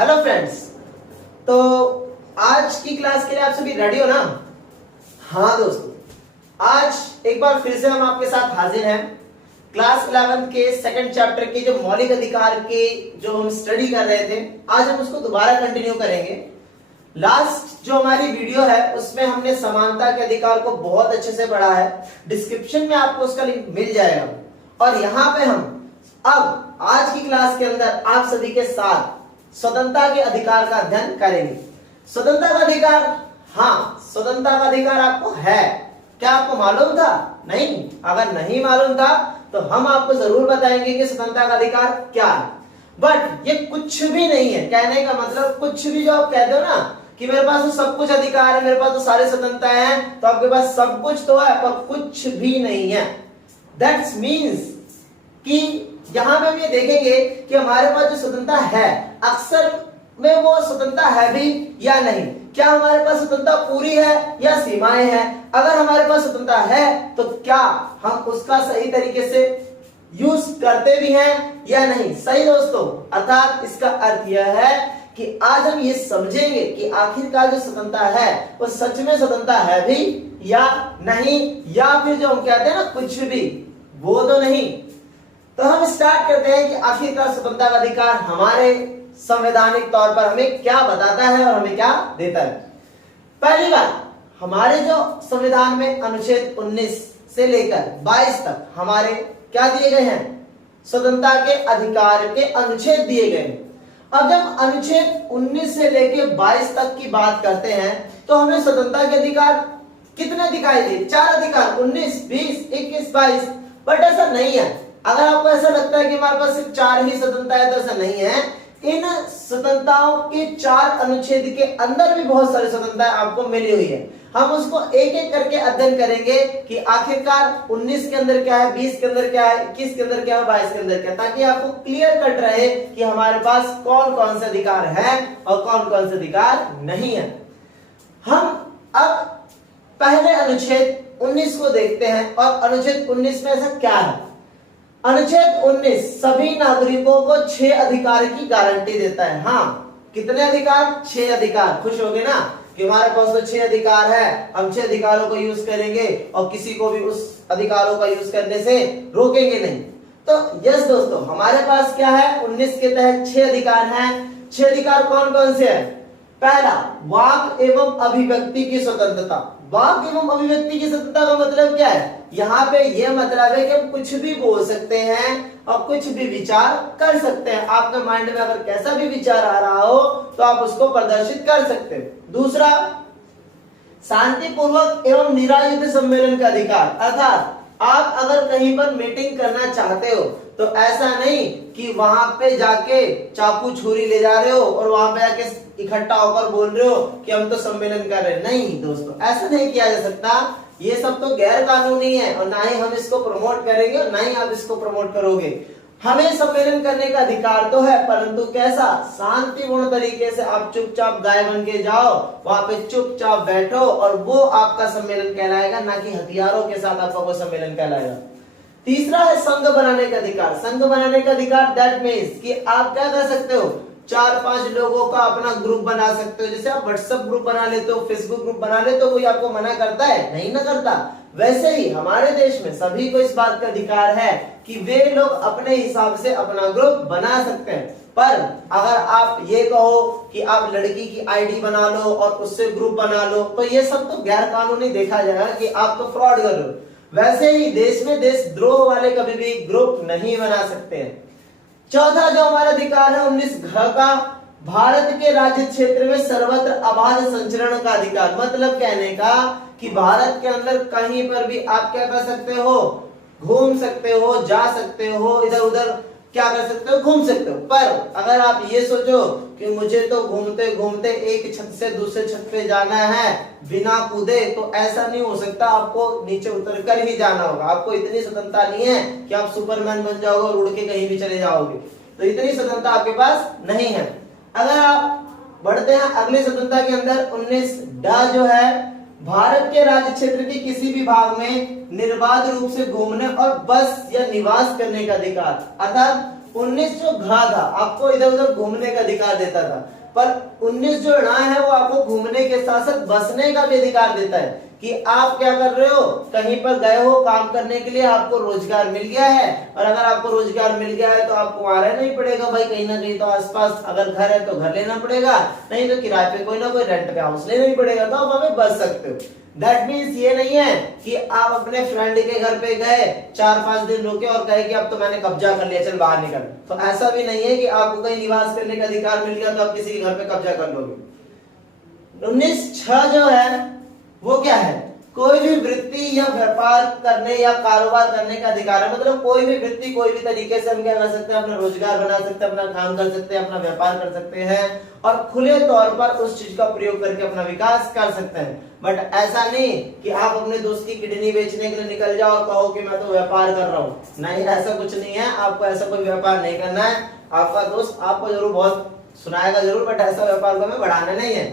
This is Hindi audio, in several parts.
Hello friends. तो आज की क्लास के लिए आप सभी रेडी हो ना? हाँ दोस्तों, आज एक बार फिर से हम आपके साथ हाजिर हैं। क्लास 11 के सेकंड चैप्टर के जो मौलिक अधिकार के जो हम स्टडी कर रहे थे, आज हम उसको दोबारा कंटिन्यू करेंगे। लास्ट जो हमारी वीडियो है उसमें हमने समानता के अधिकार को बहुत अच्छे से पढ़ा है। डिस्क्रिप्शन में आपको उसका लिंक मिल जाएगा। और यहाँ पे हम अब आज की क्लास के अंदर आप सभी के साथ स्वतंत्रता के अधिकार का अध्ययन करेंगे। स्वतंत्रता का अधिकार, हाँ, स्वतंत्रता का अधिकार आपको है। क्या आपको मालूम था? नहीं? अगर नहीं मालूम था तो हम आपको जरूर बताएंगे कि स्वतंत्रता का अधिकार क्या है। बट ये कुछ भी नहीं है। कहने का मतलब कुछ भी जो आप कहते हो ना कि मेरे पास तो सब कुछ अधिकार है, मेरे पास तो सारी स्वतंत्रताएं हैं, तो आपके पास सब कुछ तो है पर कुछ भी नहीं है। दैट्स मीन्स कि यहां पे हम ये देखेंगे कि हमारे पास जो स्वतंत्रता है अक्सर में वो स्वतंत्रता है भी या नहीं। क्या हमारे पास स्वतंत्रता पूरी है या सीमाएं हैं? अगर हमारे पास स्वतंत्रता है तो क्या हम उसका सही तरीके से यूज करते भी हैं या नहीं? सही दोस्तों, अर्थात इसका अर्थ यह है कि आज हम ये समझेंगे कि आखिरकार जो स्वतंत्रता है वो सच में स्वतंत्रता है भी या नहीं, या फिर जो हम कहते हैं ना कुछ भी, वो तो नहीं। तो हम स्टार्ट करते हैं कि आखिरकार स्वतंत्रता का अधिकार हमारे संवैधानिक तौर पर हमें क्या बताता है और हमें क्या देता है। पहली बात, हमारे जो संविधान में अनुच्छेद 19 से लेकर 22 तक हमारे क्या दिए गए हैं? स्वतंत्रता के अधिकार के अनुच्छेद दिए गए हैं। अब जब अनुच्छेद 19 से लेकर 22 तक की बात करते हैं तो हमें स्वतंत्रता के अधिकार कितने दिखाई दे? 4 अधिकार, 19, 20, 21, 22। बट ऐसा नहीं है। अगर आपको ऐसा लगता है कि हमारे पास सिर्फ 4 ही स्वतंत्रता है, तो ऐसा नहीं है। इन स्वतंत्रताओं के 4 अनुच्छेद के अंदर भी बहुत सारी स्वतंत्रताएं आपको मिली हुई है। हम उसको एक एक करके अध्ययन करेंगे कि आखिरकार 19 के अंदर क्या है, 20 के अंदर क्या है, 21 के अंदर क्या है, 22 के अंदर क्या है, ताकि आपको क्लियर कट रहे कि हमारे पास कौन कौन से अधिकार हैं और कौन कौन से अधिकार नहीं है। हम अब पहले अनुच्छेद 19 को देखते हैं और अनुच्छेद 19 में ऐसा क्या है। अनुच्छेद 19 सभी नागरिकों को 6 अधिकार की गारंटी देता है। हाँ, कितने अधिकार? 6 अधिकार। खुश हो गए ना कि हमारे पास तो 6 अधिकार है, हम 6 अधिकारों को यूज करेंगे और किसी को भी उस अधिकारों का यूज करने से रोकेंगे नहीं। तो यस दोस्तों, हमारे पास क्या है? 19 के तहत 6 अधिकार हैं। 6 अधिकार कौन कौन से हैं? पहला, वाक एवं अभिव्यक्ति की स्वतंत्रता। वाक एवं अभिव्यक्ति की स्वतंत्रता का मतलब क्या है? यहाँ पे यह मतलब है कि हम कुछ भी बोल सकते हैं और कुछ भी विचार कर सकते हैं। आपके माइंड में अगर कैसा भी विचार आ रहा हो तो आप उसको प्रदर्शित कर सकते हैं। दूसरा, शांतिपूर्वक एवं निरायुध सम्मेलन का अधिकार। अर्थात आप अगर कहीं पर मीटिंग करना चाहते हो तो ऐसा नहीं कि वहां पे जाके चाकू छुरी ले जा रहे हो और वहां पे जाके इकट्ठा होकर बोल रहे हो कि हम तो सम्मेलन कर रहे हैं। नहीं दोस्तों, ऐसा नहीं किया जा सकता। ये सब तो गैर कानूनी है और ना ही हम इसको प्रमोट करेंगे और ना ही आप इसको प्रमोट करोगे। हमें सम्मेलन करने का अधिकार तो है, परंतु कैसा? शांतिपूर्ण तरीके से आप चुपचाप गाय बन के जाओ, वहां पे चुपचाप बैठो और वो आपका सम्मेलन कहलाएगा, ना कि हथियारों के साथ आपका वो सम्मेलन कहलाएगा। तीसरा है संघ बनाने का अधिकार। संघ बनाने का अधिकार दैट मीन्स कि आप क्या कर सकते हो? 4-5 लोगों का अपना ग्रुप बना सकते हो। जैसे आप व्हाट्सएप ग्रुप बना लेते हो, फेसबुक ग्रुप बना लेते हो, कोई आपको मना करता है? नहीं ना करता। वैसे ही हमारे देश में सभी को इस बात का अधिकार है कि वे लोग अपने हिसाब से अपना ग्रुप बना सकते हैं। पर अगर आप ये कहो कि आप लड़की की आईडी बना लो और उससे ग्रुप बना लो, तो ये सब तो गैर कानूनी देखा जाएगा कि आप तो फ्रॉड कर रहे हो। वैसे ही देश में देशद्रोह वाले कभी भी ग्रुप नहीं बना सकते हैं। चौथा जो हमारा अधिकार है 19 घ का, भारत के राज्य क्षेत्र में सर्वत्र अबाध संचरण का अधिकार। मतलब कहने का कि भारत के अंदर कहीं पर भी आप क्या कर सकते हो? घूम सकते हो, जा सकते हो, इधर उधर क्या कर सकते हो? घूम सकते हो। पर अगर आप ये सोचो कि मुझे तो घूमते घूमते एक छत से दूसरे छत पे जाना है बिना कूदे, तो ऐसा नहीं हो सकता। आपको नीचे उतर कर ही जाना होगा। आपको इतनी स्वतंत्रता नहीं है कि आप सुपरमैन बन जाओगे और उड़ के कहीं भी चले जाओगे। तो इतनी स्वतंत्रता आपके पास नहीं है। अगर आप बढ़ते हैं अगली स्वतंत्रता के अंदर 19 ड जो है, भारत के राज्य क्षेत्र के किसी भी भाग में निर्बाध रूप से घूमने और बस या निवास करने का अधिकार। अर्थात 19 जो घ था आपको इधर उधर घूमने का अधिकार देता था, पर 19 जो ण है वो आपको घूमने के साथ साथ बसने का भी अधिकार देता है कि आप क्या कर रहे हो, कहीं पर गए हो काम करने के लिए, आपको रोजगार मिल गया है, और अगर आपको रोजगार मिल गया है तो आपको वहां रहना ही पड़ेगा भाई, कहीं ना कहीं तो आसपास अगर घर है तो घर लेना पड़ेगा, नहीं तो किराए पे कोई ना कोई रेंट पे हाउस लेना ही पड़ेगा, तो आप हमें बच सकते हो। दैट मीन्स ये नहीं है कि आप अपने फ्रेंड के घर पे गए 4-5 दिन रुके और कहे कि अब तो मैंने कब्जा कर लिया, चल बाहर निकल, तो ऐसा भी नहीं है कि आपको कहीं निवास करने का अधिकार मिल गया तो आप किसी के घर पे कब्जा कर लोगे। 19(6) जो है वो क्या है, कोई भी वृत्ति या व्यापार करने या कारोबार करने का अधिकार है, मतलब कोई भी वृत्ति कोई भी तरीके से हम क्या कर सकते हैं, अपना रोजगार बना सकते हैं, अपना काम कर सकते हैं, अपना व्यापार कर सकते हैं और खुले तौर पर उस चीज का प्रयोग करके अपना विकास कर सकते हैं। बट ऐसा नहीं कि आप अपने दोस्त की किडनी बेचने के लिए निकल जाओ और कहो कि मैं तो व्यापार कर रहा हूँ, नहीं, ऐसा कुछ नहीं है, आपको ऐसा कोई व्यापार नहीं करना है। आपका दोस्त आपको जरूर बहुत सुनाएगा जरूर, बट ऐसा व्यापार को हमें बढ़ाना नहीं है।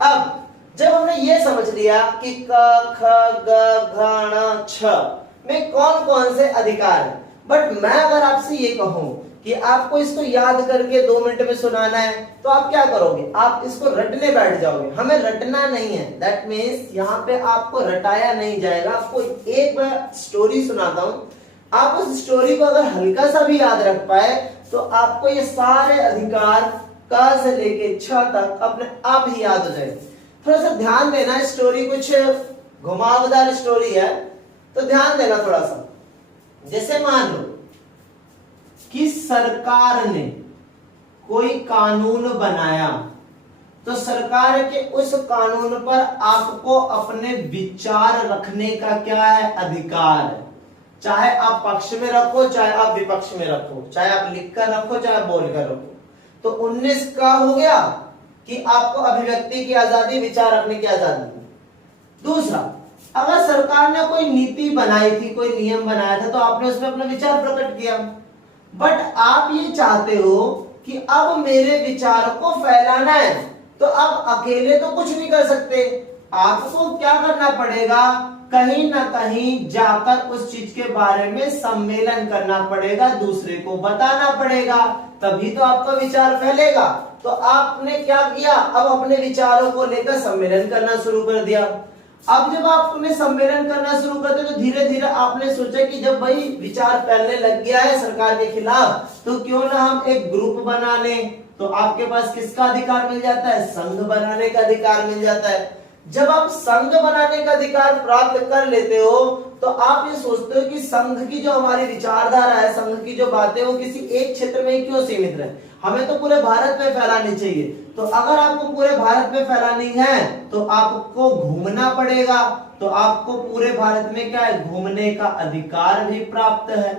अब जब हमने ये समझ लिया कि क ख ग घ ण छ में कौन कौन से अधिकार है, बट मैं अगर आपसे ये कहूं कि आपको इसको याद करके 2 मिनट में सुनाना है तो आप क्या करोगे, आप इसको रटने बैठ जाओगे। हमें रटना नहीं है, दैट मीन्स यहाँ पे आपको रटाया नहीं जाएगा। आपको एक मैं स्टोरी सुनाता हूँ, आप उस स्टोरी को अगर हल्का सा भी याद रख पाए तो आपको ये सारे अधिकार क से लेके छ तक अपने आप ही याद हो जाएंगे। थोड़ा सा ध्यान देना, स्टोरी कुछ घुमावदार स्टोरी है तो ध्यान देना थोड़ा सा। जैसे मान लो कि सरकार ने कोई कानून बनाया, तो सरकार के उस कानून पर आपको अपने विचार रखने का क्या है, अधिकार है। चाहे आप पक्ष में रखो, चाहे आप विपक्ष में रखो, चाहे आप लिखकर रखो, चाहे बोलकर रखो। तो 19 का हो गया कि आपको अभिव्यक्ति की आजादी, विचार रखने की आजादी। दूसरा, अगर सरकार ने कोई नीति बनाई थी, कोई नियम बनाया था, तो आपने उसमें अपना विचार प्रकट किया, बट आप ये चाहते हो कि अब मेरे विचार को फैलाना है, तो अब अकेले तो कुछ नहीं कर सकते, आपको क्या करना पड़ेगा, कहीं ना कहीं जाकर उस चीज के बारे में सम्मेलन करना पड़ेगा, दूसरे को बताना पड़ेगा, तभी तो आपका विचार फैलेगा। तो आपने क्या किया, अब अपने विचारों को लेकर सम्मेलन करना शुरू कर दिया। अब जब आपने सम्मेलन करना शुरू कर दिया तो धीरे धीरे आपने सोचा कि जब भाई विचार फैलने लग गया है सरकार के खिलाफ, तो क्यों ना हम एक ग्रुप बना लें। तो आपके पास किसका अधिकार मिल जाता है, संघ बनाने का अधिकार मिल जाता है। जब आप संघ बनाने का अधिकार प्राप्त कर लेते हो तो आप ये सोचते हो कि संघ की जो हमारी विचारधारा है, संघ की जो बातें, वो किसी एक क्षेत्र में ही क्यों सीमित रहे, हमें तो पूरे भारत में फैलानी चाहिए। तो अगर आपको पूरे भारत में फैलानी है तो आपको घूमना पड़ेगा, तो आपको पूरे भारत में क्या है, घूमने का अधिकार भी प्राप्त है।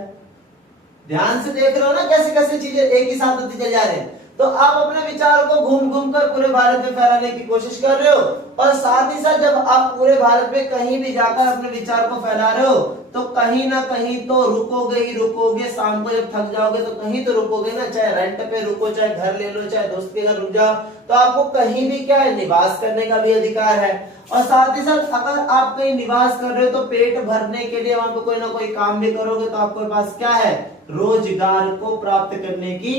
ध्यान से देख रहे हो ना कैसे कैसे चीजें एक ही साथ होती चली जा रही है। तो आप अपने विचारों को घूम घूम कर पूरे भारत में फैलाने की कोशिश कर रहे हो, और साथ ही साथ जब आप पूरे भारत में कहीं भी जाकर अपने विचार को फैला रहे हो तो कहीं ना कहीं तो रुकोगे ही रुकोगे। शाम को जब थक जाओगे तो कहीं तो रुकोगे ना, चाहे रेंट पे रुको, चाहे घर ले लो, चाहे दोस्त के घर रुक जाओ, तो आपको कहीं भी क्या है, निवास करने का भी अधिकार है। और साथ ही साथ अगर आप कहीं निवास कर रहे हो तो पेट भरने के लिए वहां पे कोई ना कोई काम भी करोगे, तो आपके पास क्या है, रोजगार को प्राप्त करने की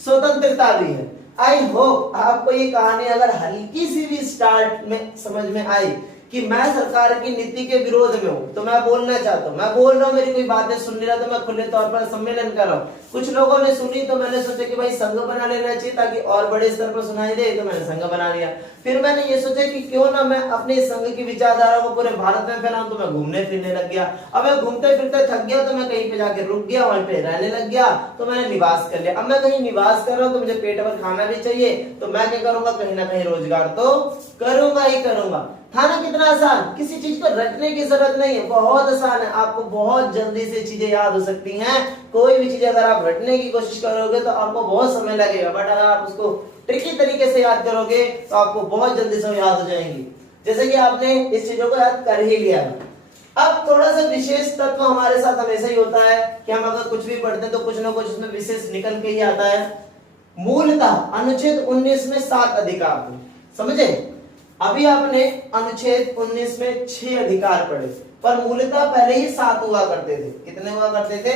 स्वतंत्रता भी है। आई होप आपको ये कहानी अगर हल्की सी भी स्टार्ट में समझ में आई कि मैं सरकार की नीति के विरोध में हूं, तो मैं बोलना चाहता हूं, मैं बोल रहा हूं, मेरी कोई बातें सुन नहीं रहा तो मैं खुले तौर पर सम्मेलन कर रहा हूं। कुछ लोगों ने सुनी तो मैंने सोचा कि भाई संघ बना लेना चाहिए ताकि और बड़े स्तर पर सुनाई दे, तो मैंने संघ बना लिया। फिर मैंने ये सोचा कि क्यों ना मैं अपने संघ की विचारधारा को पूरे भारत में फैलाऊं, तो मैं घूमने फिरने लग गया। अब मैं घूमते फिरते थक गया तो मैं कहीं पे जाके रुक गया, वहां पे रहने लग गया, तो मैंने निवास कर लिया। अब मैं कहीं निवास कर रहा हूं तो मुझे पेट भर खाना भी चाहिए, तो मैं क्या करूंगा, कहीं ना कहीं रोजगार तो करूंगा ही करूंगा। था ना कितना आसान, किसी चीज को रटने की जरूरत नहीं है, बहुत आसान है, आपको बहुत जल्दी से चीजें याद हो सकती हैं। कोई भी चीज अगर आप रटने की कोशिश करोगे तो आपको बहुत समय लगेगा, बट अगर आप उसको ट्रिकी तरीके से याद करोगे तो आपको बहुत जल्दी से याद हो जाएंगी। जैसे कि आपने इस चीजों को याद कर ही लिया। अब थोड़ा सा विशेष तत्व हमारे साथ हमेशा ही होता है कि हम अगर कुछ भी पढ़ते हैं तो कुछ ना कुछ उसमें विशेष निकल के ही आता है। मूलतः अनुच्छेद 19 में 7 अधिकार थे, समझे। अभी आपने अनुच्छेद 19 में 6 अधिकार पढ़े, पर मूलतः पहले ही 7 हुआ करते थे। कितने हुआ करते थे,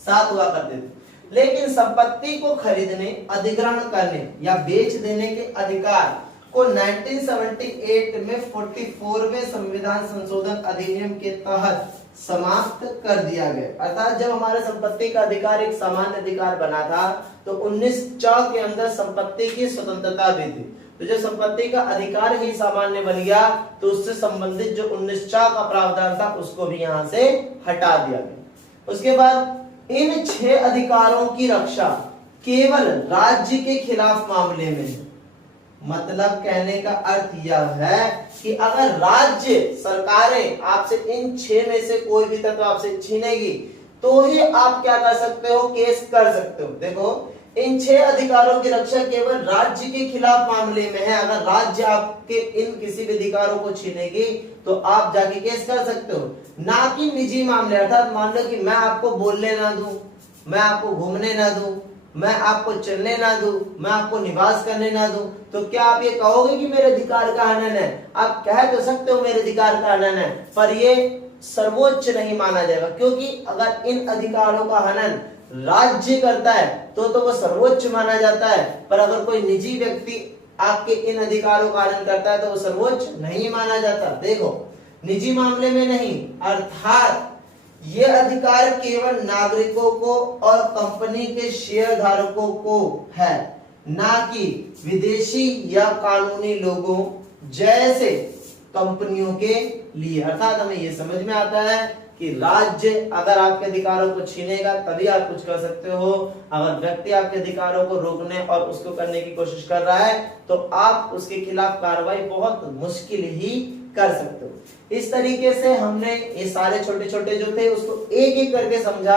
7 हुआ करते थे। लेकिन संपत्ति को खरीदने, अधिग्रहण करने या बेच देने के अधिकार को 1978 में 44वें संविधान संशोधन अधिनियम के तहत समाप्त कर दिया गया। अर्थात जब हमारे संपत्ति का अधिकार एक सामान्य अधिकार बना था तो 19 के अंदर संपत्ति की स्वतंत्रता भी थी। तो जो संपत्ति का अधिकार ही सामान्य बन गया तो उससे संबंधित जो 19 का प्रावधान था उसको भी यहां से हटा दिया गया। उसके बाद इन 6 अधिकारों की रक्षा केवल राज्य के खिलाफ मामले में है। मतलब कहने का अर्थ यह है कि अगर राज्य सरकारें आपसे इन 6 में से कोई भी तत्व आपसे छीनेगी तो ही आप क्या कर सकते हो, केस कर सकते हो। देखो इन 6 अधिकारों की रक्षा केवल राज्य के खिलाफ मामले में है। अगर राज्य आपके इन किसी भी अधिकारों को छीनेगी तो आप जाके केस कर सकते हो, ना कि निजी मामले। अर्थात मान लो कि मैं आपको बोलने ना दूं, मैं आपको घूमने ना दूं, मैं आपको चलने ना दूं, मैं आपको निवास करने ना दूं, तो क्या आप ये कहोगे कि मेरे अधिकार का हनन है? आप कह तो सकते हो मेरे अधिकार का हनन है, पर ये सर्वोच्च नहीं माना जाएगा, क्योंकि अगर इन अधिकारों का हनन राज्य करता है तो वो सर्वोच्च माना जाता है, पर अगर कोई निजी व्यक्ति आपके इन अधिकारों का हनन करता है तो वो सर्वोच्च नहीं माना जाता। देखो निजी मामले में नहीं, अर्थात ये अधिकार केवल नागरिकों को और कंपनी के शेयर धारकों को है, ना कि विदेशी या कानूनी लोगों जैसे कंपनियों के लिए। अर्थात हमें ये समझ में आता है कि राज्य अगर आपके अधिकारों को छीनेगा तभी आप कुछ कर सकते हो। अगर व्यक्ति आपके अधिकारों को रोकने और उसको करने की कोशिश कर रहा है तो आप उसके खिलाफ कार्रवाई बहुत मुश्किल ही कर सकते हो। इस तरीके से हमने ये सारे छोटे छोटे जो थे उसको एक एक करके समझा।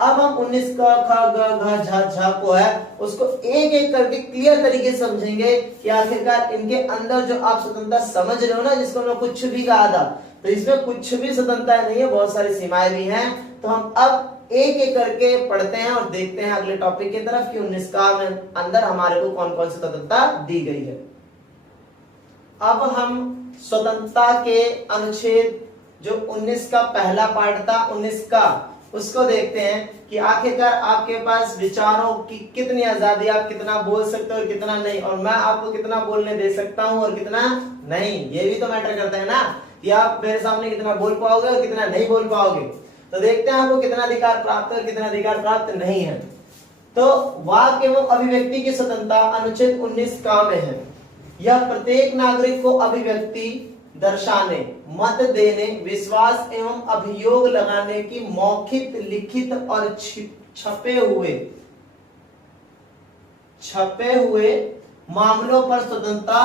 अब हम 19 का ख ग घ झ को है उसको एक एक करके क्लियर तरीके से समझेंगे कि आखिरकार इनके अंदर जो आप स्वतंत्रता समझ रहे हो ना, जिसको मैं कुछ भी कहा था, तो इसमें कुछ भी स्वतंत्रता नहीं है, बहुत सारी सीमाएं भी हैं। तो हम अब एक एक करके पढ़ते हैं और देखते हैं अगले टॉपिक की तरफ कि 19 का अंदर हमारे को कौन कौन सी स्वतंत्रता दी गई है। अब हम स्वतंत्रता के अनुच्छेद जो 19 का पहला पार्ट था 19 का, उसको देखते हैं कि आखिरकार आपके पास विचारों की कितनी आजादी, आप कितना बोल सकते हो और कितना नहीं, और मैं आपको कितना बोलने दे सकता हूं और कितना नहीं, ये भी तो मैटर करता है ना कि आप मेरे सामने कितना बोल पाओगे और कितना नहीं बोल पाओगे। तो देखते हैं आपको कितना अधिकार प्राप्त है और कितना अधिकार प्राप्त नहीं है। तो वाक एवं अभिव्यक्ति की स्वतंत्रता अनुच्छेद 19 का में है। यह प्रत्येक नागरिक को अभिव्यक्ति दर्शाने, मत देने, विश्वास एवं अभियोग लगाने की मौखिक, लिखित और छपे हुए मामलों पर स्वतंत्रता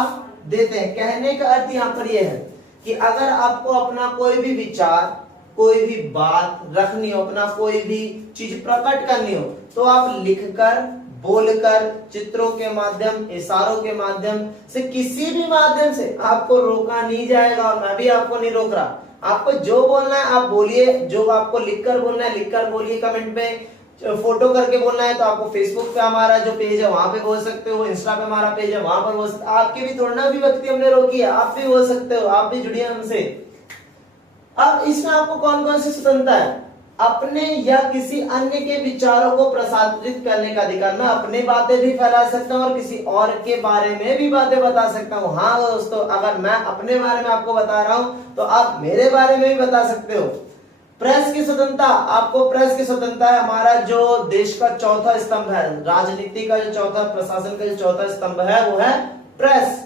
देते हैं। कहने का अर्थ यहाँ पर यह है कि अगर आपको अपना कोई भी विचार, कोई भी बात रखनी हो, अपना कोई भी चीज प्रकट करनी हो, तो आप लिखकर, बोलकर, चित्रों के माध्यम, इशारों के माध्यम से, किसी भी माध्यम से आपको रोका नहीं जाएगा। और मैं भी आपको नहीं रोक रहा, आपको जो बोलना है आप बोलिए, जो आपको लिखकर बोलना है लिखकर बोलिए, कमेंट पे, फोटो करके बोलना है तो आपको फेसबुक पे हमारा जो पेज है वहां पे बोल सकते हो, इंस्टा पे हमारा पेज है वहां पर बोल सकते हो। आपके भी थोड़ा भी व्यक्ति हमने रोकी है, आप भी बोल सकते हो, आप भी जुड़िए हमसे। अब इसमें आपको कौन कौन सी स्वतंत्रता है? अपने या किसी अन्य के विचारों को प्रसारित करने का अधिकार। मैं अपने बातें भी फैला सकता हूँ और किसी और के बारे में भी बातें बता सकता हूँ। हाँ दोस्तों, अगर मैं अपने बारे में आपको बता रहा हूँ तो आप मेरे बारे में भी बता सकते हो। प्रेस की स्वतंत्रता, आपको प्रेस की स्वतंत्रता है। हमारा जो देश का चौथा स्तंभ है, राजनीति का जो चौथा, प्रशासन का जो चौथा स्तंभ है वो है प्रेस।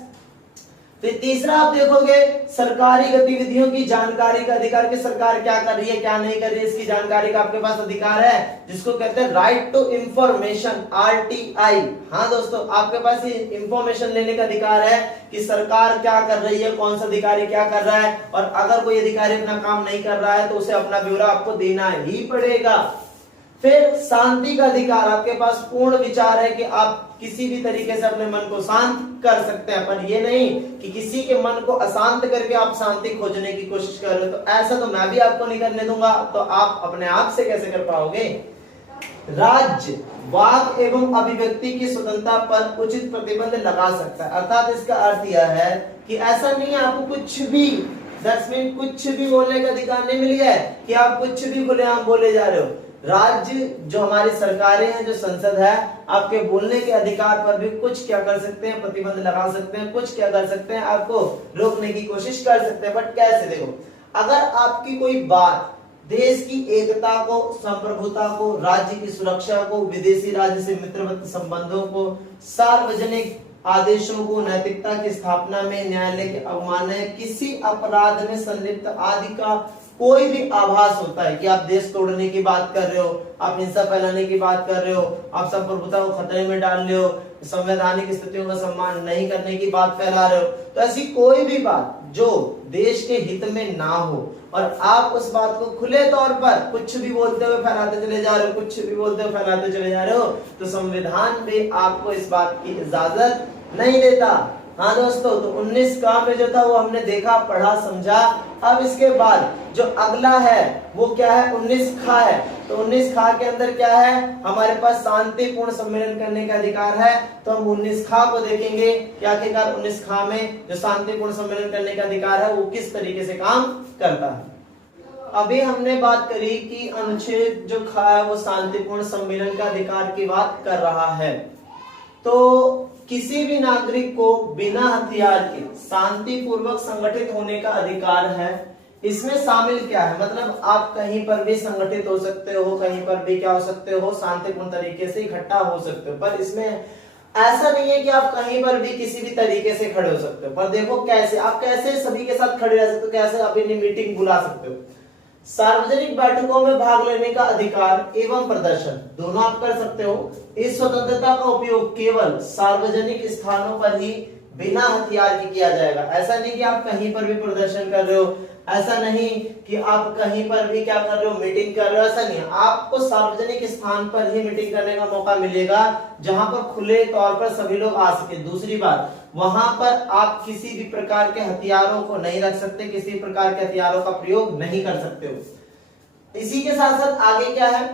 फिर तीसरा आप देखोगे सरकारी गतिविधियों की जानकारी का अधिकार, कि सरकार क्या कर रही है क्या नहीं कर रही है इसकी जानकारी का आपके पास अधिकार है, जिसको कहते हैं राइट टू इंफॉर्मेशन, RTI। हाँ दोस्तों, आपके पास ये इंफॉर्मेशन लेने का अधिकार है कि सरकार क्या कर रही है, कौन सा अधिकारी क्या कर रहा है, और अगर कोई अधिकारी अपना काम नहीं कर रहा है तो उसे अपना ब्यौरा आपको देना ही पड़ेगा। फिर शांति का अधिकार, आपके पास पूर्ण विचार है कि आप किसी भी तरीके से अपने मन को शांत कर सकते हैं, पर ये नहीं कि किसी के मन को अशांत करके आप शांति खोजने की कोशिश कर रहे हो। तो ऐसा तो मैं भी आपको नहीं करने दूंगा, तो आप अपने आप से कैसे कर पाओगे? राज्य वाक एवं अभिव्यक्ति की स्वतंत्रता पर उचित प्रतिबंध लगा सकता है। अर्थात इसका अर्थ यह है कि ऐसा नहीं है आपको कुछ भी 10 मिनट कुछ भी बोलने का अधिकार नहीं मिल गया है कि आप कुछ भी खुलेआम बोले जा रहे हो। राज्य जो हमारी सरकारें हैं, जो संसद है, आपके बोलने के अधिकार पर भी कुछ क्या कर सकते हैं, प्रतिबंध लगा सकते हैं, कुछ क्या कर सकते हैं, आपको रोकने की कोशिश कर सकते हैं। बट कैसे? देखो, अगर आपकी कोई बात देश की एकता को, संप्रभुता को, राज्य की सुरक्षा को, विदेशी राज्य से मित्रवत संबंधों को, सार्वजनिक आदेशों को, नैतिकता की स्थापना में न्यायालय के अवमानना, किसी अपराध में संलिप्त आदि का कोई भी आभास होता है कि आप देश तोड़ने की बात कर रहे हो, आप हिंसा फैलाने की बात कर रहे हो, आप संप्रभुता को खतरे में डाल रहे हो, संवैधानिक स्थितियों का सम्मान नहीं करने की बात फैला रहे हो, तो ऐसी कोई भी बात जो देश के हित में ना हो और आप उस बात को खुले तौर पर कुछ भी बोलते हुए फैलाते चले जा रहे हो, कुछ भी बोलते हुए फैलाते चले जा रहे हो, तो संविधान भी आपको इस बात की इजाजत नहीं देता। हाँ दोस्तों, तो 19 का में जो था वो हमने देखा, पढ़ा, समझा। अब इसके बाद जो अगला है वो क्या है? 19 खा है। तो 19 खा के अंदर क्या है? हमारे पास शांतिपूर्ण सम्मेलन करने का अधिकार है। तो हम 19 खा को देखेंगे कि आखिरकार 19 खा में जो शांतिपूर्ण सम्मेलन करने का अधिकार है वो किस तरीके से काम करता है। अभी हमने बात करी कि अनुच्छेद जो खा है वो शांतिपूर्ण सम्मेलन का अधिकार की बात कर रहा है। तो किसी भी नागरिक को बिना हथियार के शांतिपूर्वक संगठित होने का अधिकार है। इसमें शामिल क्या है? मतलब आप कहीं पर भी संगठित हो सकते हो, कहीं पर भी क्या हो सकते हो, शांतिपूर्ण तरीके से इकट्ठा हो सकते हो। पर इसमें ऐसा नहीं है कि आप कहीं पर भी किसी भी तरीके से खड़े हो सकते हो। पर देखो कैसे, आप कैसे सभी के साथ खड़े रह सकते हो, कैसे अपनी मीटिंग बुला सकते हो। सार्वजनिक बैठकों में भाग लेने का अधिकार एवं प्रदर्शन दोनों आप कर सकते हो। इस स्वतंत्रता का उपयोग केवल सार्वजनिक स्थानों पर ही बिना हथियार के किया जाएगा। ऐसा नहीं कि आप कहीं पर भी प्रदर्शन कर रहे हो, ऐसा नहीं कि आप कहीं पर भी क्या कर रहे हो, मीटिंग कर रहे हो, ऐसा नहीं है। आपको सार्वजनिक स्थान पर ही मीटिंग करने का मौका मिलेगा जहां पर खुले तौर पर सभी लोग आ सके। दूसरी बात, वहां पर आप किसी भी प्रकार के हथियारों को नहीं रख सकते, किसी प्रकार के हथियारों का प्रयोग नहीं कर सकते हो। इसी के साथ साथ आगे क्या है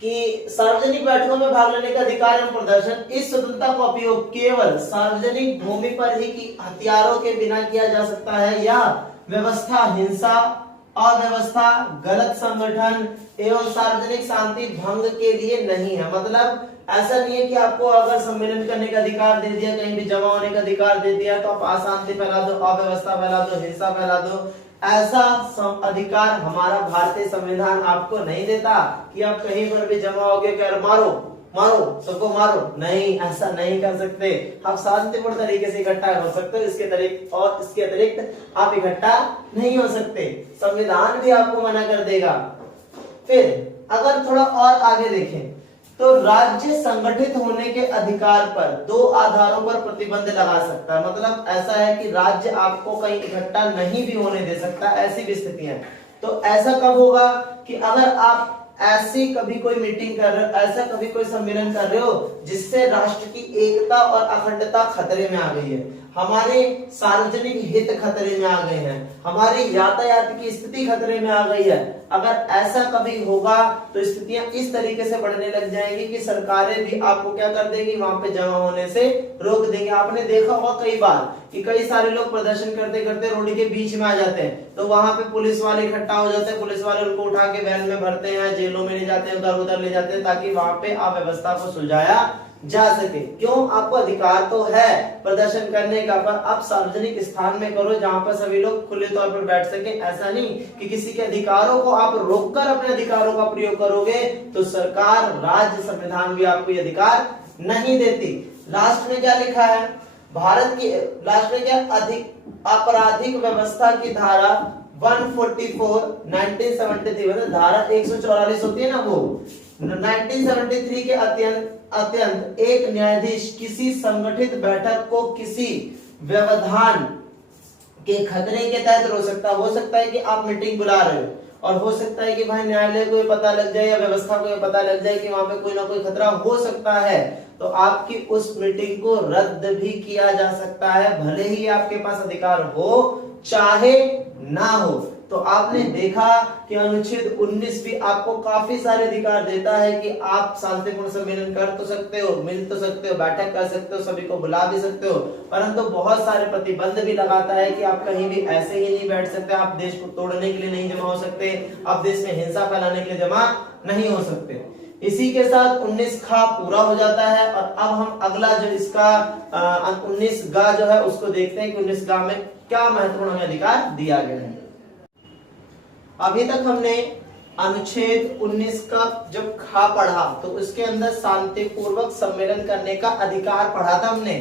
कि सार्वजनिक बैठकों में भाग लेने का अधिकार एवं प्रदर्शन, इस स्वतंत्रता का उपयोग केवल सार्वजनिक भूमि पर ही कि हथियारों के बिना किया जा सकता है, या व्यवस्था, हिंसा, अव्यवस्था, गलत संगठन एवं सार्वजनिक शांति भंग के लिए नहीं है। मतलब ऐसा नहीं है कि आपको अगर सम्मेलन करने का अधिकार दे दिया, कहीं भी जमा होने का अधिकार दे दिया तो आप अशांति फैला दो, अव्यवस्था फैला दो, हिंसा फैला दो। ऐसा अधिकार हमारा भारतीय संविधान आपको नहीं देता कि आप कहीं पर भी जमा हो गए कर मारो मारो सबको मारो, नहीं, ऐसा नहीं कर सकते। आप शांतिपूर्ण तरीके से इकट्ठा हो सकते हो, इसके अतिरिक्त आप इकट्ठा नहीं हो सकते। संविधान भी आपको मना कर देगा। फिर अगर थोड़ा और आगे देखें तो राज्य संगठित होने के अधिकार पर दो आधारों पर प्रतिबंध लगा सकता है। मतलब ऐसा है कि राज्य आपको कहीं इकट्ठा नहीं भी होने दे सकता, ऐसी भी स्थितियां। तो ऐसा कब होगा कि अगर आप ऐसी कभी कोई मीटिंग कर रहे हो, ऐसा कभी कोई सम्मेलन कर रहे हो जिससे राष्ट्र की एकता और अखंडता खतरे में आ गई है, हमारे सार्वजनिक हित खतरे में आ गए हैं, हमारी यातायात की स्थिति खतरे में आ गई है। अगर ऐसा कभी होगा तो स्थितियां इस तरीके से बढ़ने लग जाएंगी कि सरकारें भी आपको क्या कर देंगी, वहां पे जमा होने से रोक देंगे। आपने देखा होगा कई बार कि कई सारे लोग प्रदर्शन करते करते रोड के बीच में आ जाते हैं, तो वहां पे पुलिस वाले इकट्ठा हो जाते हैं, पुलिस वाले उनको उठा के वैन में भरते हैं, जेलों में ले जाते हैं, उधर उधर ले जाते हैं, ताकि वहां पे अव्यवस्था को सुलझाया जा सके। क्यों? आपको अधिकार तो है प्रदर्शन करने का, पर आप सार्वजनिक स्थान में करो जहां पर सभी लोग खुले तौर पर बैठ सके। ऐसा नहीं कि किसी के अधिकारों को आप रोककर अपने अधिकारों का प्रयोग करोगे तो सरकार, राज्य, संविधान भी आपको ये अधिकार नहीं देती। लास्ट में क्या लिखा है? भारत की लास्ट में क्या, अधिक आपराधिक व्यवस्था की धारा 144 1973, मतलब धारा 144 होती है ना, वो 1973 के अत्यंत एक न्यायाधीश किसी संगठित बैठक को किसी व्यवधान के खतरे के तहत रोक सकता है। हो सकता है कि आप मीटिंग बुला रहे हो और हो सकता है कि भाई न्यायालय को ये पता लग जाए या व्यवस्था को ये पता लग जाए कि वहां पे कोई ना कोई खतरा हो सकता है, तो आपकी उस मीटिंग को रद्द भी किया जा सकता है, भले ही आपके पास अधिकार हो चाहे ना हो। तो आपने देखा कि अनुच्छेद 19 भी आपको काफी सारे अधिकार देता है कि आप शांतिपूर्ण सम्मेलन कर तो सकते हो, मिल तो सकते हो, बैठक कर सकते हो, सभी को बुला भी सकते हो, परंतु बहुत सारे प्रतिबंध भी लगाता है कि आप कहीं भी ऐसे ही नहीं बैठ सकते, आप देश को तोड़ने के लिए नहीं जमा हो सकते, आप देश में हिंसा फैलाने के लिए जमा नहीं हो सकते। इसी के साथ 19 खा पूरा हो जाता है और अब हम अगला जो इसका 19 गा जो है उसको देखते हैं कि 19 गा में क्या महत्वपूर्ण हमें अधिकार दिया गया है। अभी तक हमने अनुच्छेद 19 का जब खा पढ़ा तो उसके अंदर शांतिपूर्वक सम्मेलन करने का अधिकार पढ़ा था हमने,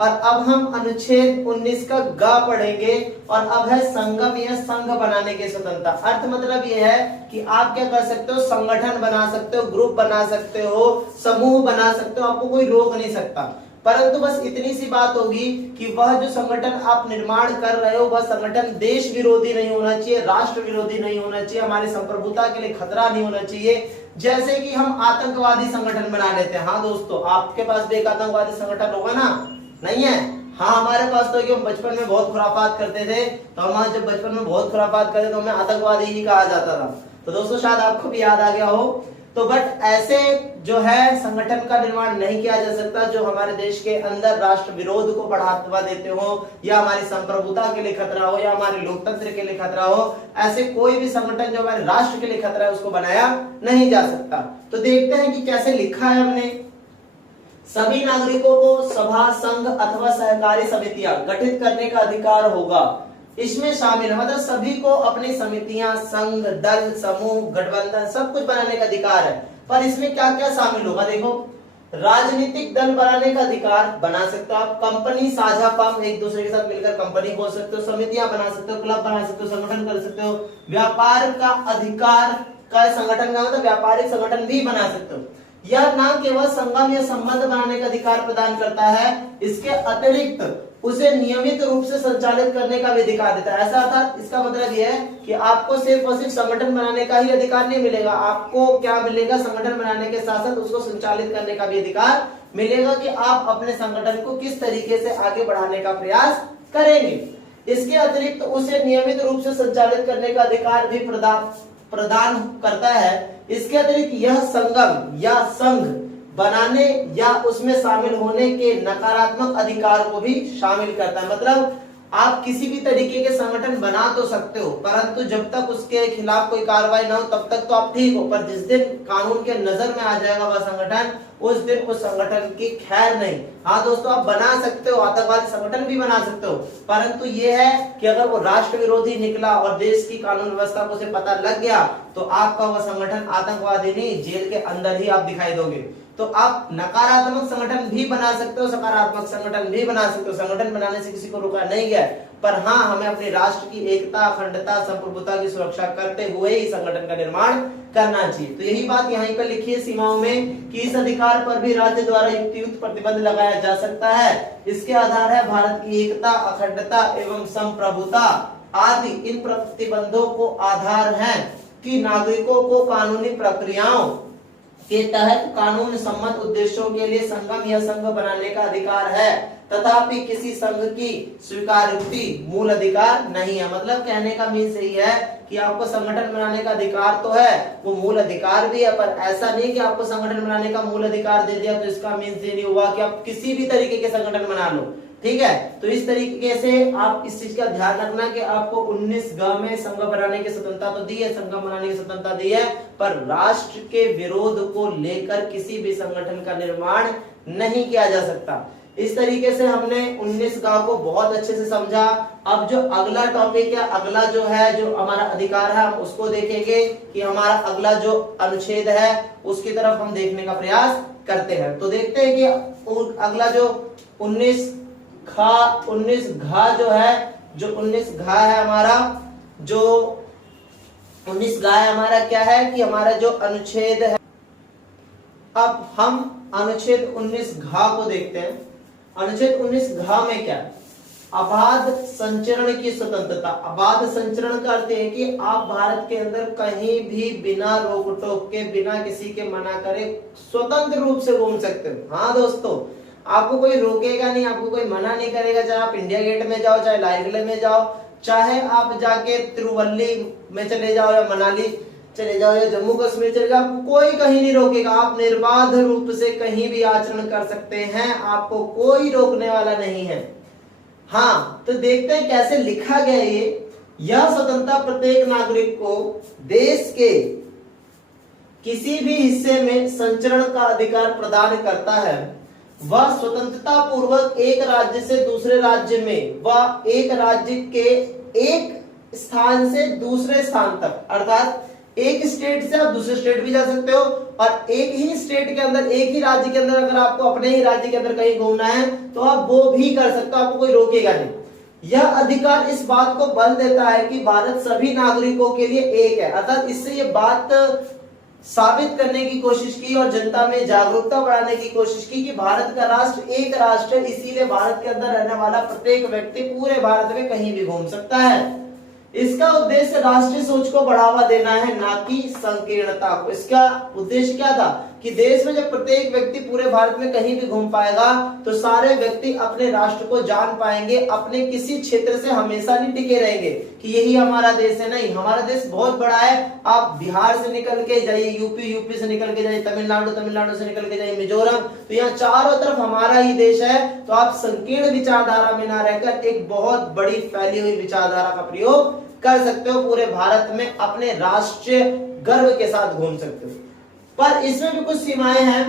और अब हम अनुच्छेद 19 का गा पढ़ेंगे और अब है संगम या संघ बनाने की स्वतंत्रता। अर्थ मतलब यह है कि आप क्या कर सकते हो, संगठन बना सकते हो, ग्रुप बना सकते हो, समूह बना सकते हो, आपको कोई रोक नहीं सकता। परंतु बस इतनी सी बात होगी कि वह जो संगठन आप निर्माण कर रहे हो वह संगठन देश विरोधी नहीं होना चाहिए, राष्ट्र विरोधी नहीं होना चाहिए, हमारी संप्रभुता के लिए खतरा नहीं होना चाहिए। जैसे कि हम आतंकवादी संगठन बना लेते हैं। हाँ दोस्तों, आपके पास भी एक आतंकवादी संगठन होगा ना? नहीं है? हाँ, हमारे पास तो हम बचपन में बहुत खुरापात करते थे, तो हम जब बचपन में बहुत खुरापात करते तो हमें आतंकवादी ही कहा जाता था। तो दोस्तों शायद आपको भी याद आ गया हो। तो बट ऐसे जो है संगठन का निर्माण नहीं किया जा सकता जो हमारे देश के अंदर राष्ट्र विरोध को बढ़ावा देते हो, या हमारी संप्रभुता के लिए खतरा हो, या हमारे लोकतंत्र के लिए खतरा हो। ऐसे कोई भी संगठन जो हमारे राष्ट्र के लिए खतरा है उसको बनाया नहीं जा सकता। तो देखते हैं कि कैसे लिखा है हमने। सभी नागरिकों को सभा, संघ अथवा सहकारी समितियां गठित करने का अधिकार होगा। इसमें शामिल है मतलब सभी को अपनी समितियां, संघ, दल, समूह, गठबंधन सब कुछ बनाने का अधिकार है। पर इसमें क्या क्या शामिल होगा? देखो, राजनीतिक दल बनाने का अधिकार बना सकते हो आप, कंपनी, साझा फर्म एक दूसरे के साथ मिलकर कंपनी खोल सकते हो, समितियां बना सकते हो, क्लब बना सकते हो, संगठन कर सकते हो, व्यापार का अधिकार का संगठन का मतलब व्यापारिक संगठन भी बना सकते हो। यह न केवल संगम या संबंध बनाने का अधिकार प्रदान करता है, इसके अतिरिक्त उसे नियमित रूप से संचालित करने का भी अधिकार देता है। ऐसा अर्थात इसका मतलब यह है कि आपको सिर्फ और सिर्फ संगठन बनाने का ही अधिकार नहीं मिलेगा, आपको क्या मिलेगा, संगठन बनाने के साथ साथ उसको संचालित करने का भी अधिकार मिलेगा कि आप अपने संगठन को किस तरीके से आगे बढ़ाने का प्रयास करेंगे। इसके अतिरिक्त उसे नियमित रूप से संचालित करने का अधिकार भी प्रदान करता है। इसके अतिरिक्त यह संगम या संघ बनाने या उसमें शामिल होने के नकारात्मक अधिकार को भी शामिल करता है। मतलब आप किसी भी तरीके के संगठन बना तो सकते हो, परंतु जब तक उसके खिलाफ कोई कार्रवाई ना हो तब तक तो आप ठीक हो, पर जिस दिन कानून के नजर में आ जाएगा वह संगठन, उस दिन उस संगठन की खैर नहीं। हाँ दोस्तों, आप बना सकते हो, आतंकवादी संगठन भी बना सकते हो, परंतु यह है कि अगर वो राष्ट्र विरोधी निकला और देश की कानून व्यवस्था को उसे पता लग गया तो आपका वह संगठन आतंकवादी नहीं, जेल के अंदर ही आप दिखाई दोगे। तो आप नकारात्मक संगठन भी बना सकते हो, सकारात्मक संगठन भी बना सकते हो। संगठन बनाने से किसी को रोका नहीं गया, पर हाँ हमें अपने राष्ट्र की एकता, अखंडता, संप्रभुता की सुरक्षा करते हुए ही संगठन का निर्माण करना चाहिए। तो यही बात यहाँ पर लिखी है सीमाओं में कि इस अधिकार पर भी राज्य द्वारा युक्तियुक्त प्रतिबंध लगाया जा सकता है। इसके आधार है भारत की एकता, अखंडता एवं संप्रभुता आदि। इन प्रतिबंधों को आधार है कि नागरिकों को कानूनी प्रक्रियाओं के तहत कानून सम्मत उद्देश्यों के लिए संगम या संघ बनाने का अधिकार है, तथापि किसी संघ की स्वीकारोक्ति मूल अधिकार नहीं है। मतलब कहने का मीन्स यही है कि आपको संगठन बनाने का अधिकार तो है, वो मूल अधिकार भी है, पर ऐसा नहीं कि आपको संगठन बनाने का मूल अधिकार दे दिया तो इसका मीन्स ये नहीं हुआ कि आप किसी भी तरीके के संगठन बना लो। ठीक है, तो इस तरीके से आप इस चीज का ध्यान रखना कि आपको 19 ग में संघ बनाने की स्वतंत्रता तो दी है, संगम बनाने की स्वतंत्रता दी है, पर राष्ट्र के विरोध को लेकर किसी भी संगठन का निर्माण नहीं किया जा सकता। इस तरीके से हमने 19 ग को बहुत अच्छे से समझा। अब जो अगला टॉपिक है, अगला जो है जो हमारा अधिकार है, हम उसको देखेंगे कि हमारा अगला जो अनुच्छेद है उसकी तरफ हम देखने का प्रयास करते हैं। तो देखते हैं कि अगला जो 19 घा जो है, जो 19 घा है हमारा, जो 19 घा है हमारा क्या है कि हमारा जो अनुच्छेद है, अब हम अनुच्छेद 19 घा को देखते हैं। अनुच्छेद 19 घा में क्या है? अबाध संचरण की स्वतंत्रता। अबाध संचरण का अर्थ है कि आप भारत के अंदर कहीं भी बिना रोक टोक के, बिना किसी के मना करे स्वतंत्र रूप से घूम सकते हो। हाँ दोस्तों, आपको कोई रोकेगा नहीं, आपको कोई मना नहीं करेगा। चाहे आप इंडिया गेट में जाओ, चाहे लाल किले में जाओ, चाहे आप जाके तिरुवल्ली में चले जाओ या मनाली चले जाओ या जम्मू कश्मीर चले जाओ, कोई कहीं नहीं रोकेगा। आप निर्बाध रूप से कहीं भी आचरण कर सकते हैं, आपको कोई रोकने वाला नहीं है। हाँ, तो देखते हैं कैसे लिखा गया ये। यह स्वतंत्रता प्रत्येक नागरिक को देश के किसी भी हिस्से में संचरण का अधिकार प्रदान करता है वह स्वतंत्रता पूर्वक एक राज्य से दूसरे राज्य में व एक राज्य के एक स्थान से दूसरे स्थान तक, अर्थात एक स्टेट से आप दूसरे स्टेट भी जा सकते हो और एक ही स्टेट के अंदर, एक ही राज्य के अंदर अगर आपको अपने ही राज्य के अंदर कहीं घूमना है तो आप वो भी कर सकते हो, आपको कोई रोकेगा नहीं। यह अधिकार इस बात को बल देता है कि भारत सभी नागरिकों के लिए एक है, अर्थात इससे ये बात साबित करने की कोशिश की और जनता में जागरूकता बढ़ाने की कोशिश की कि भारत का राष्ट्र एक राष्ट्र है, इसीलिए भारत के अंदर रहने वाला प्रत्येक व्यक्ति पूरे भारत में कहीं भी घूम सकता है। इसका उद्देश्य राष्ट्रीय सोच को बढ़ावा देना है, ना कि संकीर्णता को। इसका उद्देश्य क्या था कि देश में जब प्रत्येक व्यक्ति पूरे भारत में कहीं भी घूम पाएगा तो सारे व्यक्ति अपने राष्ट्र को जान पाएंगे, अपने किसी क्षेत्र से हमेशा नहीं टिके रहेंगे कि यही हमारा देश है। नहीं, हमारा देश बहुत बड़ा है। आप बिहार से निकल के जाइए, यूपी से निकल के जाइए, तमिलनाडु से निकल के जाइए मिजोरम, तो यहाँ चारों तरफ हमारा ही देश है। तो आप संकीर्ण विचारधारा में ना रहकर एक बहुत बड़ी फैली हुई विचारधारा का प्रयोग कर सकते हो, पूरे भारत में अपने राष्ट्रीय गर्व के साथ घूम सकते हो। पर इसमें भी कुछ सीमाएं हैं।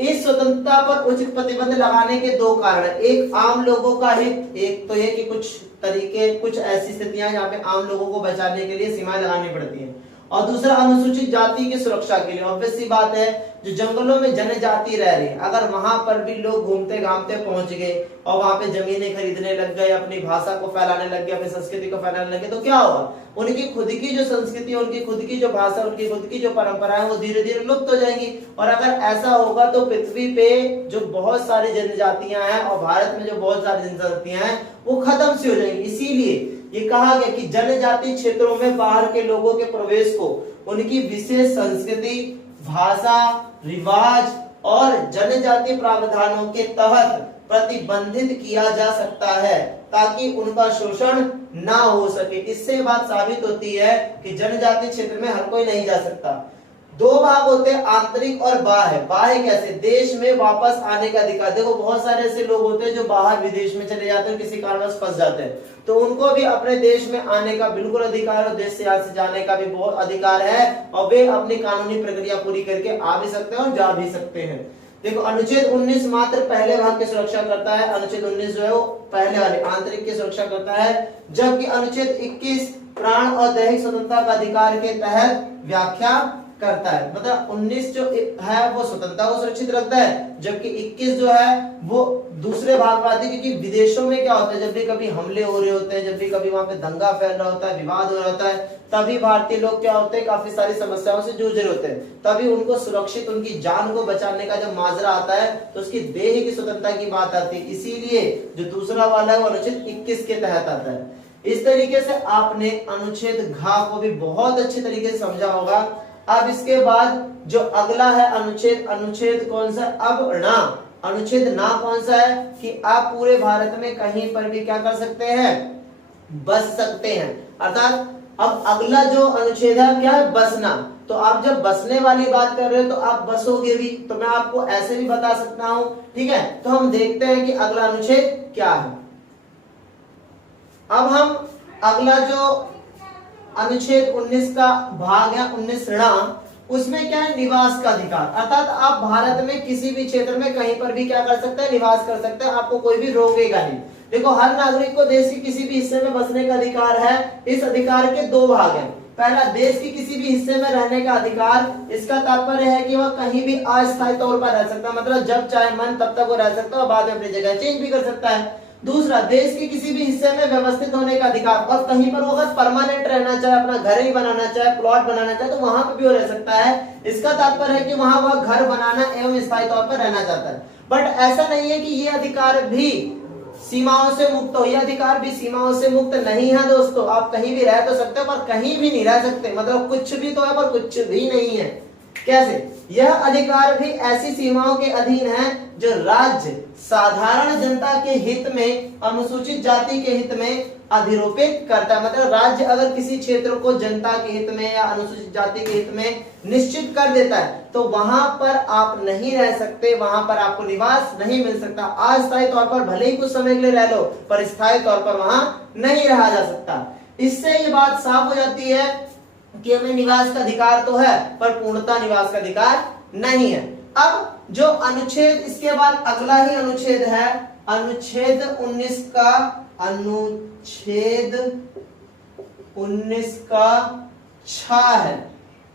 इस स्वतंत्रता पर उचित प्रतिबंध लगाने के दो कारण है, एक आम लोगों का हित, एक तो ये कि कुछ तरीके, कुछ ऐसी स्थितियां जहाँ पे आम लोगों को बचाने के लिए सीमाएं लगानी पड़ती हैं, और दूसरा अनुसूचित जाति की सुरक्षा के लिए। ऑब्वियस सी बात है, जो जंगलों में जनजाति रह रही है, अगर वहां पर भी लोग घूमते घामते पहुंच गए और वहां पे जमीनें खरीदने लग गए, अपनी भाषा को फैलाने लग गए, अपनी संस्कृति को फैलाने लगे, तो क्या होगा? उनकी खुद की जो संस्कृति, उनकी खुद की जो भाषा, उनकी खुद की जो परंपरा है वो धीरे धीरे लुप्त हो जाएंगी। और अगर ऐसा होगा तो पृथ्वी पे जो बहुत सारी जनजातियां हैं और भारत में जो बहुत सारी जनजातियां हैं वो खत्म सी हो जाएंगी। इसीलिए ये कहा गया कि जनजाति क्षेत्रों में बाहर के लोगों के प्रवेश को उनकी विशेष संस्कृति, भाषा, रिवाज और जनजाति प्रावधानों के तहत प्रतिबंधित किया जा सकता है ताकि उनका शोषण ना हो सके। इससे बात साबित होती है कि जनजाति क्षेत्र में हर कोई नहीं जा सकता। दो भाग होते हैं, आंतरिक और बाह्य। बाह्य कैसे? देश में वापस आने का अधिकार। देखो बहुत सारे ऐसे लोग होते हैं जो बाहर विदेश में चले जाते हैं, किसी कारणवश फंस जाते हैं, तो उनको भी अपने देश में आने का बिल्कुल अधिकार और देश से यहाँ से जाने का भी बहुत अधिकार है, और वे अपनी कानूनी प्रक्रिया पूरी करके आ भी सकते हैं और जा भी सकते हैं। देखो अनुच्छेद 19 मात्र पहले भाग की सुरक्षा करता है। अनुच्छेद 19 जो है वो पहले वाले आंतरिक की सुरक्षा करता है, जबकि अनुच्छेद 21 प्राण और दैहिक स्वतंत्रता का अधिकार के तहत व्याख्या करता है। मतलब 19 जो है वो स्वतंत्रता को सुरक्षित रखता है, जबकि 21 जो है वो दूसरे भाग में आती है। क्योंकि विदेशों में क्या होता है, जब भी कभी हमले हो रहे होते हैं, जब भी कभी वहां पे दंगा फैल रहा होता है, विवाद हो रहा होता है, तभी भारतीय लोग क्या होते हैं, काफी सारी समस्याओं से जूझ रहे होते हैं, तभी उनको सुरक्षित, उनकी जान को बचाने का जब माजरा आता है तो उसकी देह की स्वतंत्रता की बात आती है। इसीलिए जो दूसरा वाला है वो अनुच्छेद 21 के तहत आता है। इस तरीके से आपने अनुच्छेद घ को भी बहुत अच्छे तरीके से समझा होगा। अब इसके बाद जो अगला है अनुच्छेद कौन सा? अब ना अनुच्छेद ना कौन सा है कि आप पूरे भारत में कहीं पर भी क्या कर सकते हैं, बस सकते हैं। अर्थात अब अगला जो अनुच्छेद है क्या है? बसना। तो आप जब बसने वाली बात कर रहे हो तो आप बसोगे भी, तो मैं आपको ऐसे भी बता सकता हूं। ठीक है, तो हम देखते हैं कि अगला अनुच्छेद क्या है। अब हम अगला जो अनुच्छेद 19 का भाग है 19 ऋणा, उसमें क्या है? निवास का अधिकार। अर्थात आप भारत में किसी भी क्षेत्र में कहीं पर भी क्या कर सकते हैं? निवास कर सकते हैं, आपको कोई भी रोकेगा नहीं। देखो हर नागरिक को देश के किसी भी हिस्से में बसने का अधिकार है। इस अधिकार के दो भाग हैं। पहला, देश के किसी भी हिस्से में रहने का अधिकार। इसका तात्पर्य है कि वह कहीं भी अस्थायी तौर पर रह सकता है, मतलब जब चाहे मन तब तक वो रह सकता है और बाद में अपनी जगह चेंज भी कर सकता है। दूसरा, देश के किसी भी हिस्से में व्यवस्थित होने का अधिकार, और कहीं पर वो अगर परमानेंट रहना चाहे, अपना घर ही बनाना चाहे, प्लॉट बनाना चाहे, तो वहां पर भी वो रह सकता है। इसका तात्पर्य है कि वहां वह घर बनाना एवं स्थायी तौर पर रहना चाहता है। बट ऐसा नहीं है कि ये अधिकार भी सीमाओं से मुक्त हो। यह अधिकार भी सीमाओं से मुक्त नहीं है दोस्तों। आप कहीं भी रह तो सकते हो पर कहीं भी नहीं रह सकते, मतलब कुछ भी तो है पर कुछ भी नहीं है। कैसे? यह अधिकार भी ऐसी सीमाओं के अधीन है जो राज्य साधारण जनता के हित में, अनुसूचित जाति के हित में अधिरोपित करता है। मतलब राज्य अगर किसी क्षेत्र को जनता के हित में या अनुसूचित जाति के हित में निश्चित कर देता है तो वहां पर आप नहीं रह सकते, वहां पर आपको निवास नहीं मिल सकता। अस्थायी तौर पर भले ही कुछ समय के लिए रह लो, पर स्थायी तौर पर वहां नहीं रहा जा सकता। इससे ये बात साफ हो जाती है कि हमें निवास का अधिकार तो है पर पूर्णता निवास का अधिकार नहीं है। अब जो अनुच्छेद इसके बाद अगला ही अनुच्छेद है अनुच्छेद 19 का 6 है।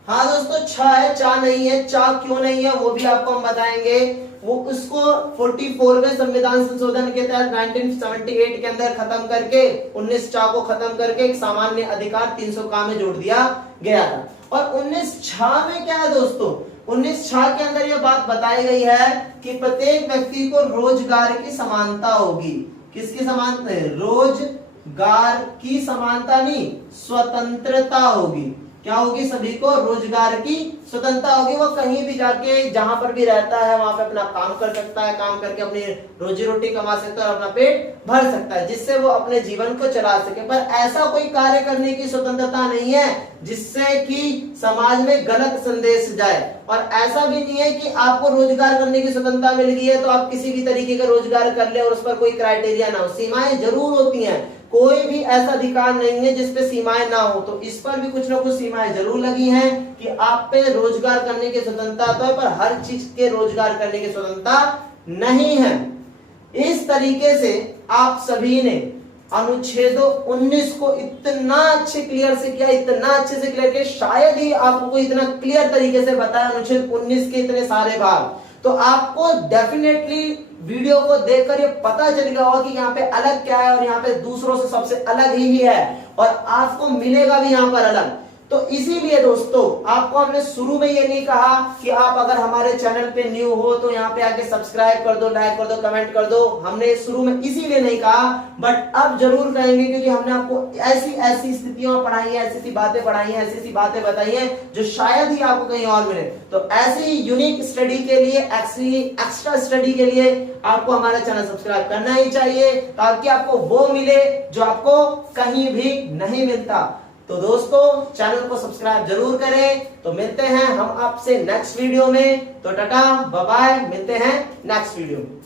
हाँ दोस्तों 6 है, 4 नहीं है। 4 क्यों नहीं है वो भी आपको हम बताएंगे। वो उसको 44वें संविधान संशोधन के तहत 1978 के अंदर खत्म करके 19(4) को खत्म करके एक सामान्य अधिकार 300 में जोड़ दिया गया था। और 19(6) में क्या है दोस्तों, 19(6) के अंदर यह बात बताई गई है कि प्रत्येक व्यक्ति को रोजगार की समानता होगी। किसकी समानता है? रोजगार की समानता नहीं, स्वतंत्रता होगी। क्या होगी? सभी को रोजगार की स्वतंत्रता होगी। वो कहीं भी जाके जहां पर भी रहता है वहां पे अपना काम कर सकता है, काम करके अपनी रोजी रोटी कमा सकता है और अपना पेट भर सकता है, जिससे वो अपने जीवन को चला सके। पर ऐसा कोई कार्य करने की स्वतंत्रता नहीं है जिससे कि समाज में गलत संदेश जाए। और ऐसा भी नहीं है कि आपको रोजगार करने की स्वतंत्रता मिल गई है तो आप किसी भी तरीके का रोजगार कर ले और उस पर कोई क्राइटेरिया ना हो। सीमाएं जरूर होती हैं, कोई भी ऐसा अधिकार नहीं है जिसपे सीमाएं ना हो। तो इस पर भी कुछ ना कुछ सीमाएं जरूर लगी हैं कि आप पे रोजगार करने की स्वतंत्रता तो है पर हर चीज के रोजगार करने की स्वतंत्रता नहीं है। इस तरीके से आप सभी ने अनुच्छेद 19 को इतना अच्छे क्लियर से किया, इतना अच्छे से क्लियर किया, शायद ही आपको कोई इतना क्लियर तरीके से बताया अनुच्छेद 19 के इतने सारे भाग। तो आपको डेफिनेटली वीडियो को देखकर ये पता चल गया होगा कि यहाँ पे अलग क्या है और यहाँ पे दूसरों से सबसे अलग ही है और आपको मिलेगा भी यहाँ पर अलग। तो इसीलिए दोस्तों आपको हमने शुरू में ये नहीं कहा कि आप अगर हमारे चैनल पे न्यू हो तो यहाँ पे आके सब्सक्राइब कर दो, लाइक कर दो, कमेंट कर दो। हमने शुरू में इसीलिए नहीं कहा, बट अब जरूर कहेंगे क्योंकि हमने आपको ऐसी ऐसी स्थितियां पढ़ाई है, ऐसी ऐसी बातें पढ़ाई है, ऐसी ऐसी बातें बताई है जो शायद ही आपको कहीं और मिले। तो ऐसी यूनिक स्टडी के लिए, एक्स्ट्रा स्टडी के लिए आपको हमारा चैनल सब्सक्राइब करना ही चाहिए ताकि आपको वो मिले जो आपको कहीं भी नहीं मिलता। तो दोस्तों चैनल को सब्सक्राइब जरूर करें। तो मिलते हैं हम आपसे नेक्स्ट वीडियो में। तो टाटा बाय बाय, मिलते हैं नेक्स्ट वीडियो में।